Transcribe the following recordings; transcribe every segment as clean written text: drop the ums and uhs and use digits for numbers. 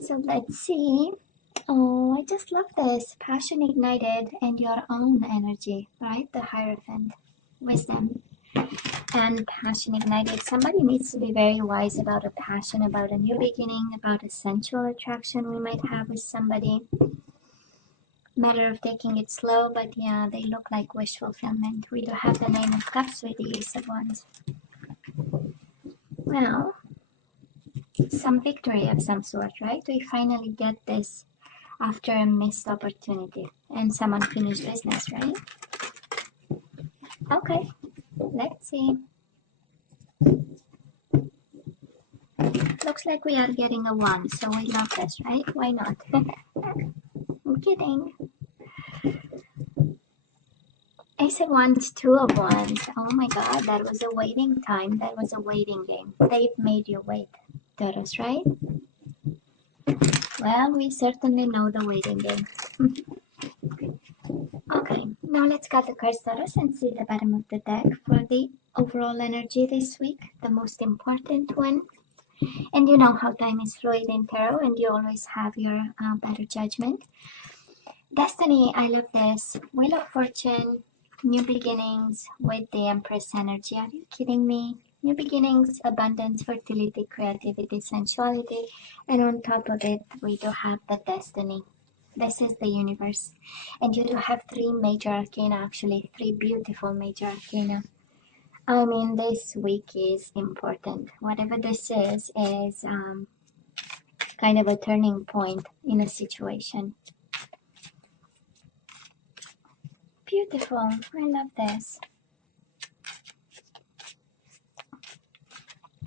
So let's see. Oh, I just love this. Passion ignited and your own energy, right? The Hierophant, wisdom and passion ignited. Somebody needs to be very wise about a passion, about a new beginning, about a sensual attraction we might have with somebody. Matter of taking it slow, but yeah, they look like wish fulfillment. We do have the Nine of Cups with the Ace of Wands. Well, some victory of some sort, right? We finally get this after a missed opportunity and some unfinished business, right? Okay, let's see. Looks like we are getting a 1, so we love this, right? Why not? I'm kidding. Ace of Wands, Two of Wands. Oh my god, that was a waiting time. That was a waiting game. They've made you wait, Taurus, right? Well, we certainly know the waiting game. Okay, now let's cut the cards, Taurus, and see the bottom of the deck for the overall energy this week, the most important one. And you know how time is fluid in tarot, and you always have your better judgment. Destiny, I love this. Wheel of Fortune, new beginnings with the Empress energy. Are you kidding me? New beginnings, abundance, fertility, creativity, sensuality, and on top of it, we do have the Destiny. This is the universe. And you do have 3 major arcana, actually, 3 beautiful major arcana. I mean, this week is important. Whatever this is kind of a turning point in a situation. Beautiful. I love this.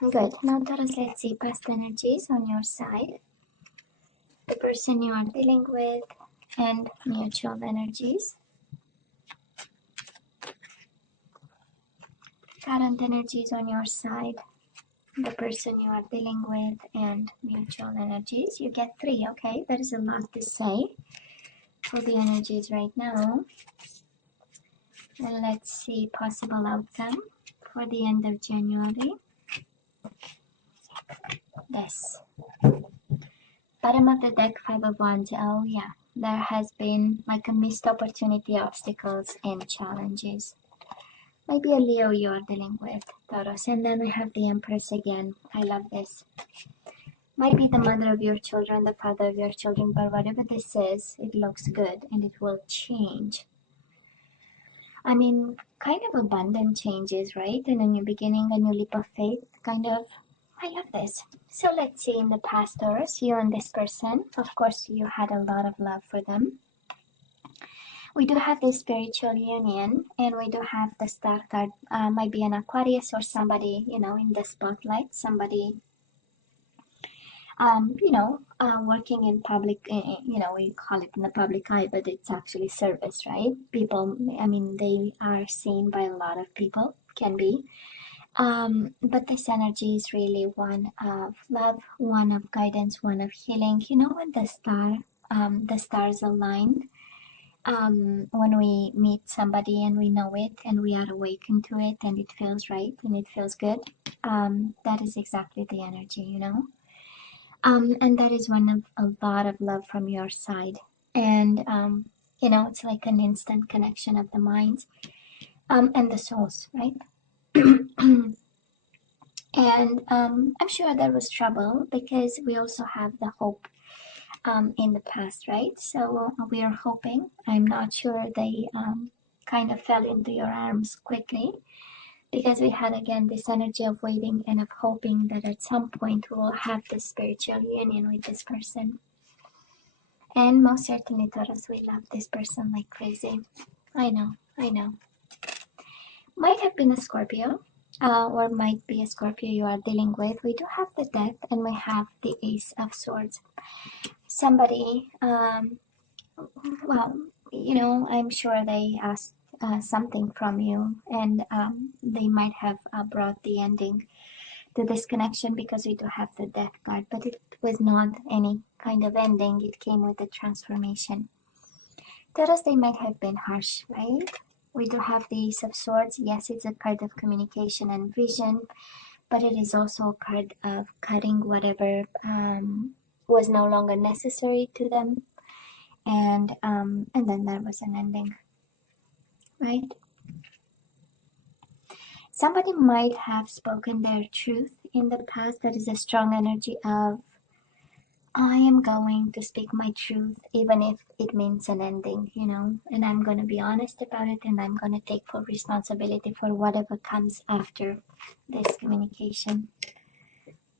Good. Now, Taurus, let's see past energies on your side. The person you are dealing with and mutual energies. Current energies on your side. The person you are dealing with and mutual energies. You get 3, okay? There is a lot to say for the energies right now. And let's see possible outcome for the end of January. Yes. Bottom of the deck, 5 of Wands. Oh yeah, there has been like a missed opportunity, obstacles and challenges. Maybe a Leo you are dealing with, Taurus. And then we have the Empress again. I love this. Might be the mother of your children, the father of your children, but whatever this is, it looks good and it will change. I mean, kind of abundant changes, right? And a new beginning, a new leap of faith, kind of. I love this. So let's see, in the past, Taurus, you and this person, of course, you had a lot of love for them. We do have this spiritual union, and we do have the star card. Might be an Aquarius or somebody, you know, in the spotlight, somebody, working in public, you know, we call it in the public eye, but it's actually service, right? People, I mean, they are seen by a lot of people, can be. But this energy is really one of love, one of guidance, one of healing. You know, when the stars align, when we meet somebody and we know it and we are awakened to it and it feels right and it feels good, that is exactly the energy, you know. And that is one of a lot of love from your side. And, you know, it's like an instant connection of the minds and the souls, right? And I'm sure there was trouble because we also have the hope in the past, right? So we are hoping. I'm not sure they kind of fell into your arms quickly because we had again this energy of waiting and of hoping that at some point we will have this spiritual union with this person. And most certainly, Taurus, we love this person like crazy. I know. Might have been a Scorpio. Or might be a Scorpio you are dealing with. We do have the Death and we have the Ace of Swords. Somebody, well, you know, I'm sure they asked something from you and they might have brought the ending to this connection because we do have the Death card, but it was not any kind of ending. It came with the transformation. Taurus, they might have been harsh, right? We do have the Ace of Swords. Yes, it's a card of communication and vision, but it is also a card of cutting whatever was no longer necessary to them, and then there was an ending, right? Somebody might have spoken their truth in the past. That is a strong energy of, I am going to speak my truth, even if it means an ending, you know, and I'm going to be honest about it, and I'm going to take full responsibility for whatever comes after this communication.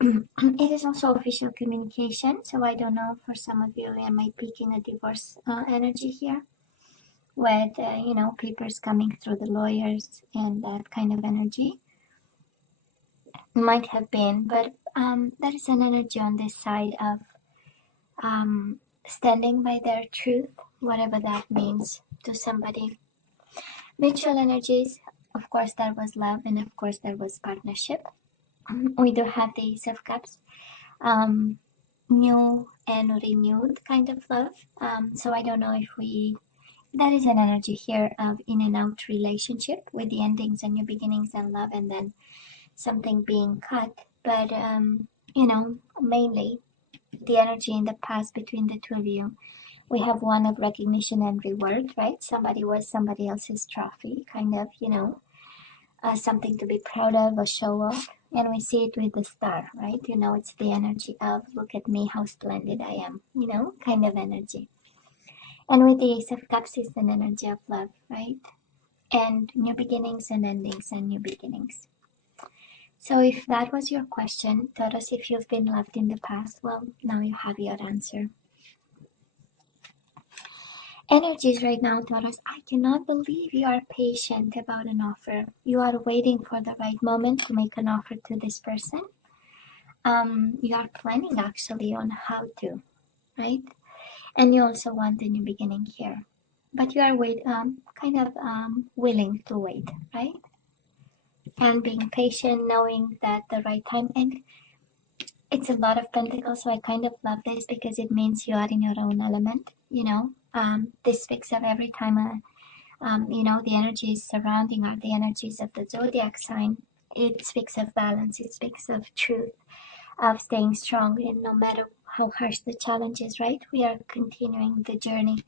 It is also official communication, so I don't know, for some of you, I might be picking a divorce energy here with, you know, papers coming through the lawyers and that kind of energy. Might have been, but there is an energy on this side of standing by their truth, whatever that means to somebody. Mutual energies, of course, there was love, and of course, there was partnership. We do have the Ace of Cups, new and renewed kind of love. So I don't know if there is an energy here of in and out relationship with the endings and new beginnings and love, and then something being cut. But, you know, mainly the energy in the past between the two of you. We have one of recognition and reward, right? Somebody was somebody else's trophy, kind of, you know, something to be proud of, a show off. And we see it with the star, right? You know, it's the energy of, look at me, how splendid I am, you know, kind of energy. And with the Ace of Cups is an energy of love, right? And new beginnings and endings and new beginnings. So if that was your question, Taurus, if you've been loved in the past, well, now you have your answer. Energies right now, Taurus, I cannot believe you are patient about an offer. You are waiting for the right moment to make an offer to this person. You are planning actually on how to, right? And you also want a new beginning here. But you are willing to wait, right? And being patient, knowing that the right time, and it's a lot of pentacles, so I kind of love this because it means you are in your own element, you know. This speaks of every time you know, the energies surrounding are the energies of the zodiac sign. It speaks of balance, it speaks of truth, of staying strong, and no matter how harsh the challenge is, right? We are continuing the journey,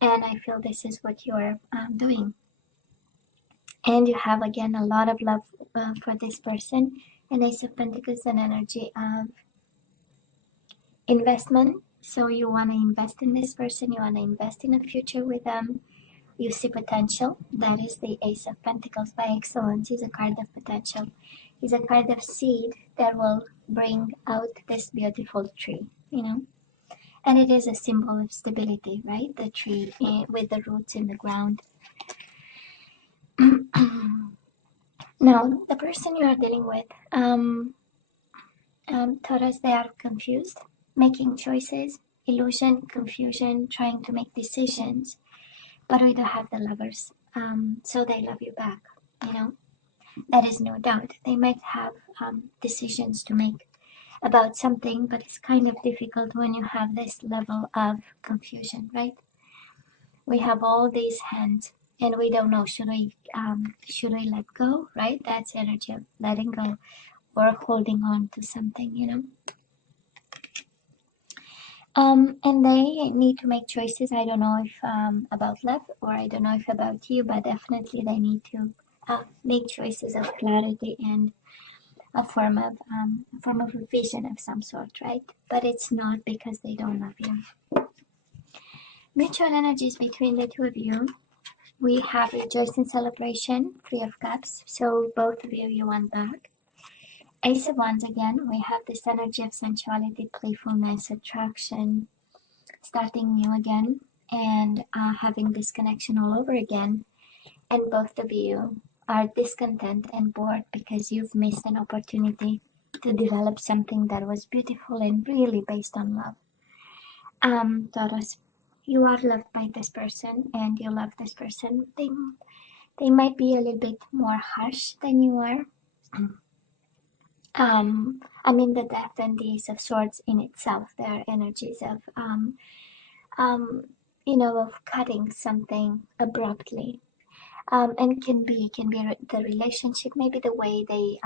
and I feel this is what you're doing. And you have again a lot of love for this person, and Ace of Pentacles, an energy of investment. So you want to invest in this person, you want to invest in a future with them. You see potential. That is the Ace of Pentacles by excellence. Is a card of potential. Is a card of seed that will bring out this beautiful tree, you know. And it is a symbol of stability, right? The tree with the roots in the ground. Now, the person you are dealing with, Taurus, they are confused, making choices, illusion, confusion, trying to make decisions. But we do have the Lovers, so they love you back, you know. That is no doubt. They might have decisions to make about something, but it's kind of difficult when you have this level of confusion, right? We have all these hands, and we don't know, should we let go, right? That's energy of letting go or holding on to something, you know. And they need to make choices. I don't know if about love, or I don't know if about you, but definitely they need to make choices of clarity and a form of vision of some sort, right? But it's not because they don't love you. Mutual energies between the two of you. We have rejoice and celebration, Three of Cups. So both of you want back. Ace of Wands again. We have this energy of sensuality, playfulness, attraction, starting new again, and having this connection all over again. And both of you are discontent and bored because you've missed an opportunity to develop something that was beautiful and really based on love. Taurus, you are loved by this person and you love this person. They might be a little bit more harsh than you are. I mean, the Death and the Ace of Swords in itself, they are energies of you know, of cutting something abruptly. And can be the relationship, maybe the way they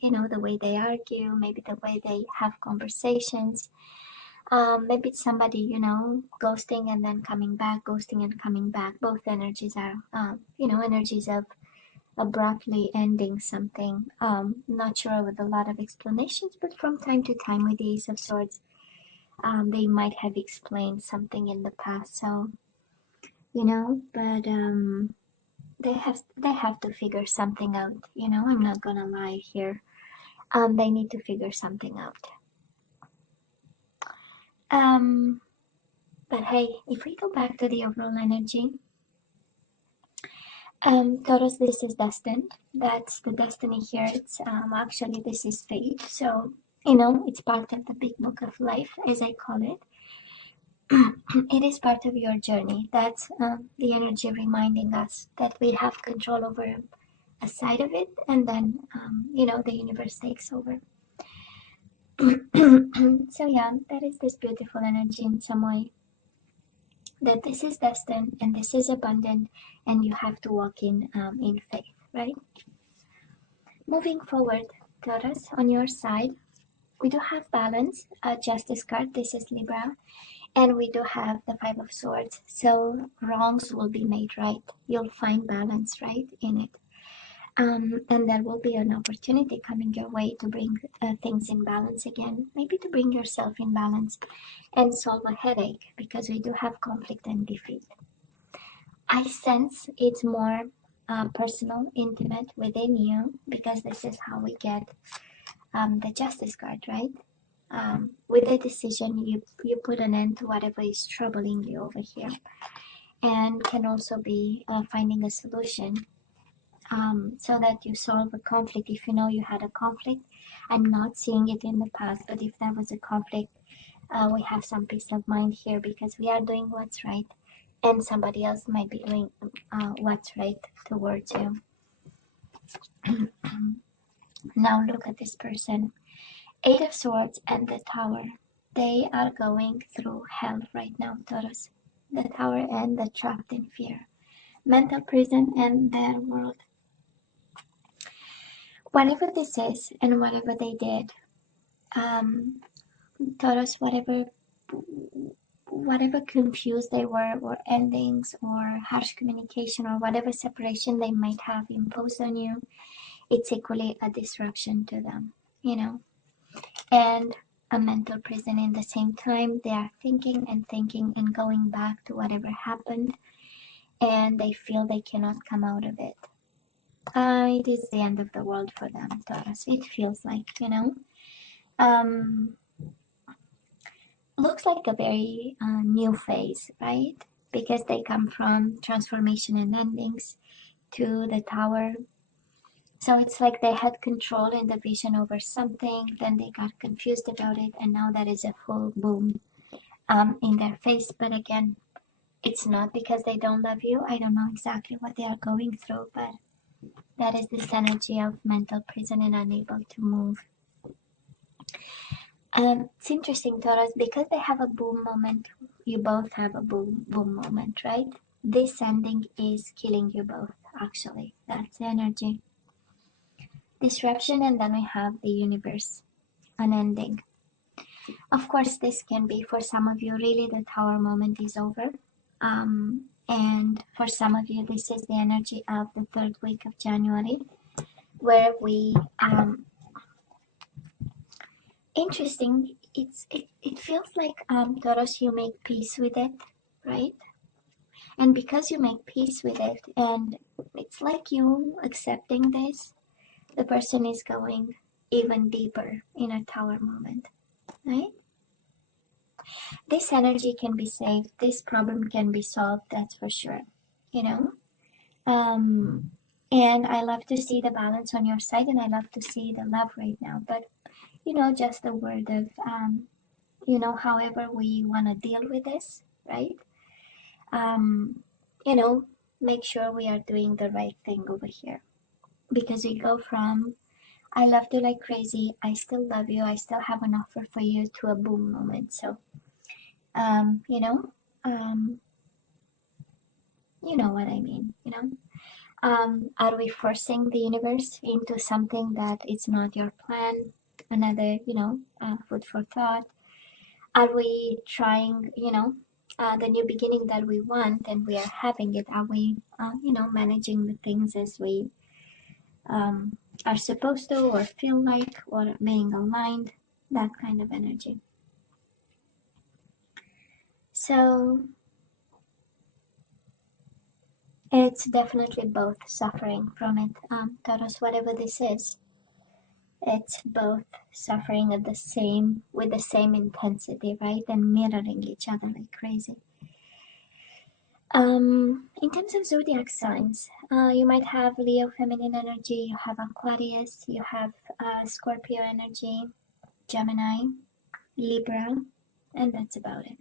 you know, the way they argue, maybe the way they have conversations. Maybe it's somebody, you know, ghosting and then coming back, ghosting and coming back. Both energies are, you know, energies of abruptly ending something. Not sure with a lot of explanations, but from time to time with the Ace of Swords, they might have explained something in the past. So, you know, but they have to figure something out. You know, I'm not gonna lie here. They need to figure something out. But hey, if we go back to the overall energy, Taurus, this is destined. That's the destiny here. It's actually this is fate. So you know, it's part of the big book of life, as I call it. It is part of your journey. That's the energy reminding us that we have control over a side of it, and then you know, the universe takes over. So yeah, that is this beautiful energy in some way, that this is destined and this is abundant, and you have to walk in faith, right? Moving forward, Taurus, on your side, we do have balance, a justice card. This is Libra, and we do have the Five of Swords. So wrongs will be made right. You'll find balance, right, in it. And there will be an opportunity coming your way to bring things in balance again, maybe to bring yourself in balance and solve a headache, because we do have conflict and defeat. I sense it's more personal, intimate within you, because this is how we get the Justice card, right? With a decision, you put an end to whatever is troubling you over here, and can also be finding a solution, so that you solve a conflict. If you know you had a conflict, I'm not seeing it in the past, but if there was a conflict, we have some peace of mind here, because we are doing what's right, and somebody else might be doing what's right towards you. Now look at this person. Eight of Swords and the Tower. They are going through hell right now, Taurus. The Tower and the trapped in fear. Mental prison and their world. Whatever this is and whatever they did, Taurus, whatever confused they were, or endings, or harsh communication, or whatever separation they might have imposed on you, it's equally a disruption to them, you know, and a mental prison in the same time. They are thinking and thinking and going back to whatever happened, and they feel they cannot come out of it. It is the end of the world for them, Taurus. It feels like, you know. Looks like a very new phase, right? Because they come from transformation and endings to the Tower. So it's like they had control and the vision over something, then they got confused about it, and now that is a full boom in their face. But again, it's not because they don't love you. I don't know exactly what they are going through, but that is this energy of mental prison and unable to move. It's interesting, Taurus, because they have a boom moment. You both have a boom moment, right? This ending is killing you both, actually. That's the energy. Disruption, and then we have the universe, an ending. Of course, this can be, for some of you, really the Tower moment is over. And for some of you, this is the energy of the third week of January, where we, interesting, it feels like, Taurus, you make peace with it, right? And because you make peace with it, and it's like you accepting this, the person is going even deeper in a Tower moment, right? This energy can be saved, this problem can be solved, that's for sure, you know. And I love to see the balance on your side, and I love to see the love right now. But you know, just a word of you know, however we want to deal with this, right? You know, make sure we are doing the right thing over here, because we go from I loved you like crazy, I still love you, I still have an offer for you, to a boom moment. So you know, you know what I mean, you know. Are we forcing the universe into something that it's not your plan? Another, you know, food for thought. Are we trying, the new beginning that we want and we are having it? Are we, managing the things as we are supposed to or feel like, or being aligned? That kind of energy. So it's definitely both suffering from it, Taurus, whatever this is. It's both suffering at with the same intensity, right? And mirroring each other like crazy. In terms of zodiac signs, you might have Leo feminine energy, you have Aquarius, you have Scorpio energy, Gemini, Libra, and that's about it.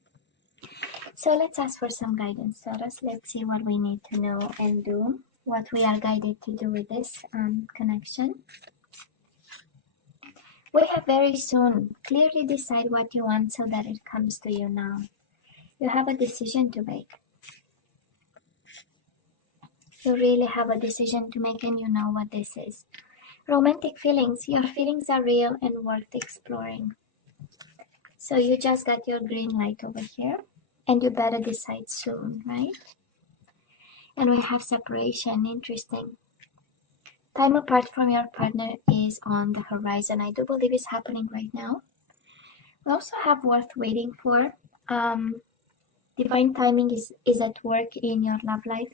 So let's ask for some guidance, Taurus. Let's see what we need to know and do, what we are guided to do with this connection. We have very soon. Clearly decide what you want so that it comes to you now. You have a decision to make. You really have a decision to make, and you know what this is. Romantic feelings. Your feelings are real and worth exploring. So you just got your green light over here, and you better decide soon, right? And we have separation. Interesting. Time apart from your partner is on the horizon. I do believe it's happening right now. We also have worth waiting for. Divine timing is at work in your love life.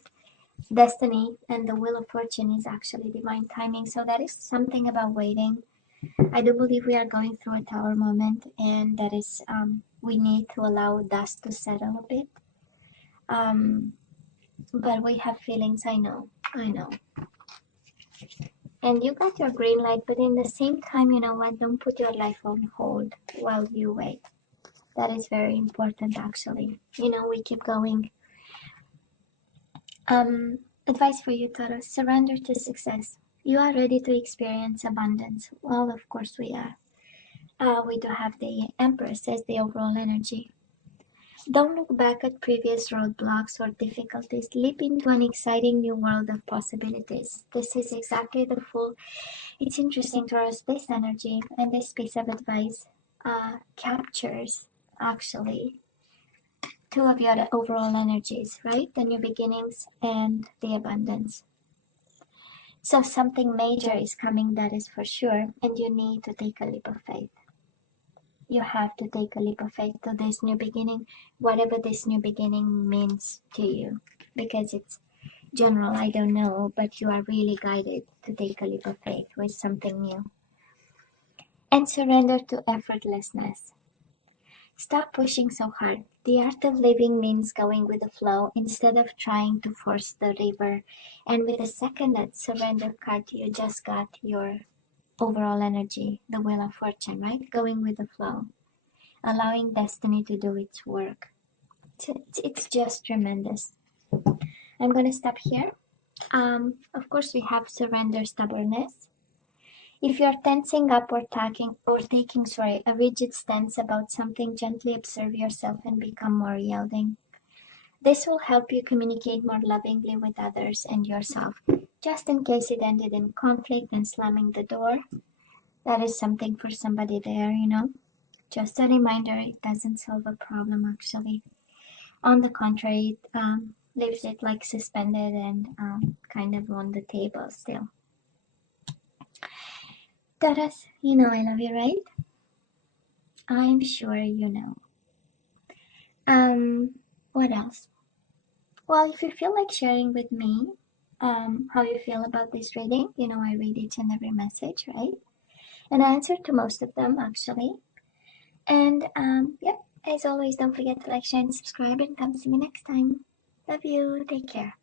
Destiny and the wheel of fortune is actually divine timing. So that is something about waiting. I do believe we are going through a tower moment, and that is we need to allow dust to settle a bit. But we have feelings. I know. And you got your green light, but in the same time, you know what? Don't put your life on hold while you wait. That is very important, actually. We keep going. Advice for you, Taurus. Surrender to success. You are ready to experience abundance. Well, of course we are. We do have the Empress as the overall energy. Don't look back at previous roadblocks or difficulties. Leap into an exciting new world of possibilities. This is exactly the full. It's interesting, Taurus, this energy and this piece of advice captures, actually, two of your overall energies, right? The new beginnings and the abundance. So something major is coming, that is for sure, and you need to take a leap of faith. You have to take a leap of faith to this new beginning, whatever this new beginning means to you, because it's general, I don't know, but you are really guided to take a leap of faith with something new. And surrender to effortlessness. Stop pushing so hard. The art of living means going with the flow instead of trying to force the river. And with the second surrender card, you just got your overall energy, the wheel of fortune, right? Going with the flow, allowing destiny to do its work. It's just tremendous. I'm going to stop here. Of course, we have surrender stubbornness. If you're tensing up or taking a rigid stance about something, gently observe yourself and become more yielding. This will help you communicate more lovingly with others and yourself. Just in case it ended in conflict and slamming the door, that is something for somebody there, Just a reminder, it doesn't solve a problem, actually. On the contrary, it leaves it like suspended and kind of on the table still. Taurus, I love you, right? I'm sure you know. What else? Well, if you feel like sharing with me how you feel about this reading, I read each and every message, right? And I answer to most of them, actually. And as always, don't forget to like, share, and subscribe, and come see me next time. Love you. Take care.